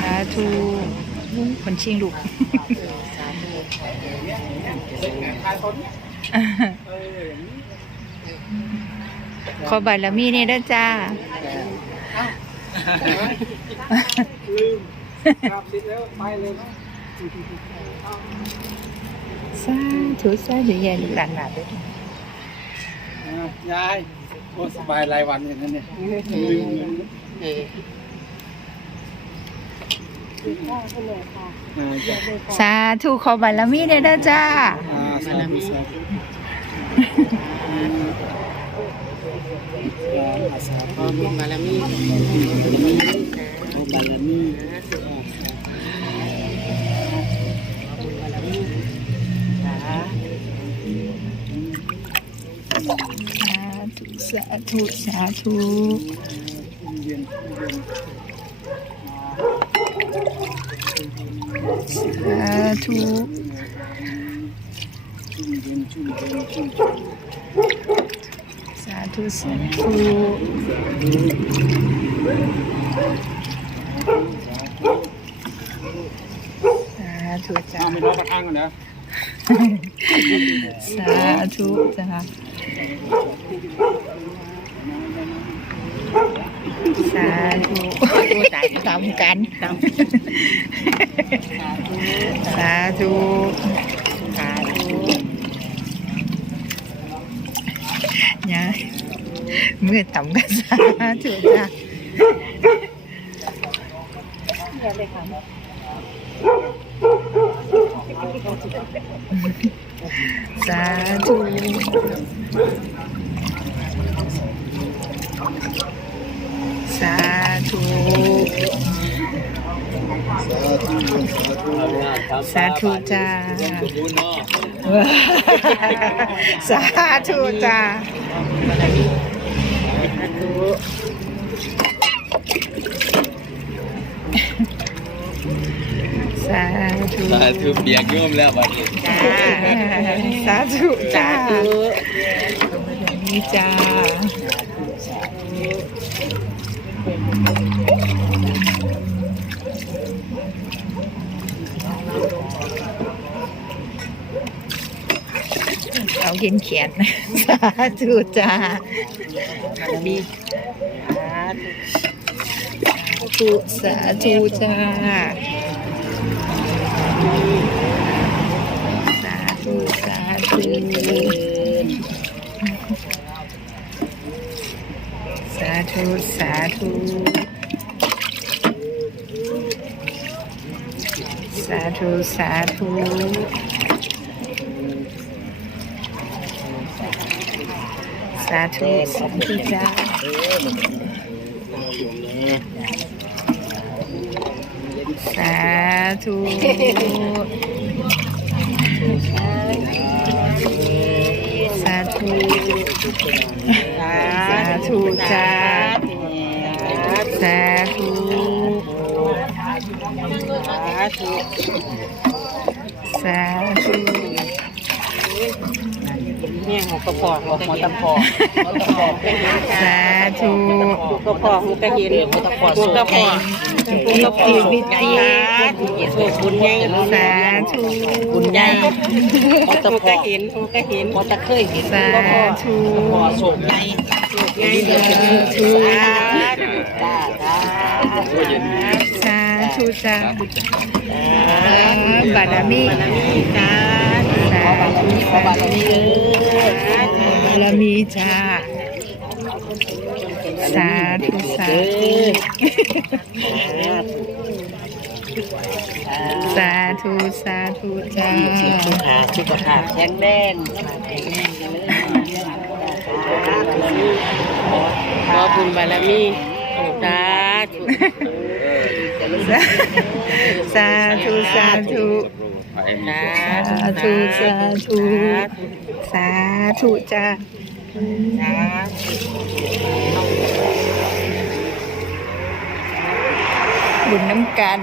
สาธุคนชิงลูกขอบารมีนี่ด้จ้าลืมกลับสิแล้วไปเลยนะสาธุสาธุยายหลานหลานด้วย ยายโอ้สบายรายวันอย่างนั้นเนี่ยลืมเอออ่าจ้ะสาธุขอบารมีนี่ด้วยจ้า อ่าสาธุสาธุอ่าสาธุขอบุญบารมี บารมีสา ธุสาธุสาธุเย็นเย็นสาธุชุ่มเย็นชุ่มเย็นชุ่มสาธุสาธุสาธุจ้าอ่าไม่รอประทังกันนะสาธุจ้า สาธุตำกันสาธุสาธุเนี่ยเมื่อตำกันสาธุจ้ะเดี๋ยวเลยค่ะ สาธุสาธุสาธุจ้าสาธุจ้าสาธุ สาธุเปียกโยมแล้วบัดนี้สาธุจ้าสาธุนี่จ้าเอาเขียนเขียนสาธุจ้าบารมีสาธุธุสาธุจ้า สาธุ สาธุ สาธุ สาธุสาธุสาธุจ้าสาธุ สาธุจ้าสาธุสาธุสาธุเนี่ยหัวกระปอกหัวหัวตะปอกหัวตะปอกสาธุ ลูกกระพอกลูกกระเห็นลูกกระพอกลูกกระพอกลูกกระพอกวิจิตรบุญใหญ่สาธุบุญใหญ่ลูกกระเห็นลูกกระเห็นลูกกระเคยเห็นสาธุโศกใหญ่โศกใหญ่สาธุสาธุสาธุบารมีสาธุสาธุบารมีจ้า สาธุสาธุสาธุสาธุจ้าสุขภาพแข็งแรงแข็งแรงขอบุญบารมีสาธุสาธุสาธุสาธุสาธุสาธุจ้า จ้าบุญน้ำกัน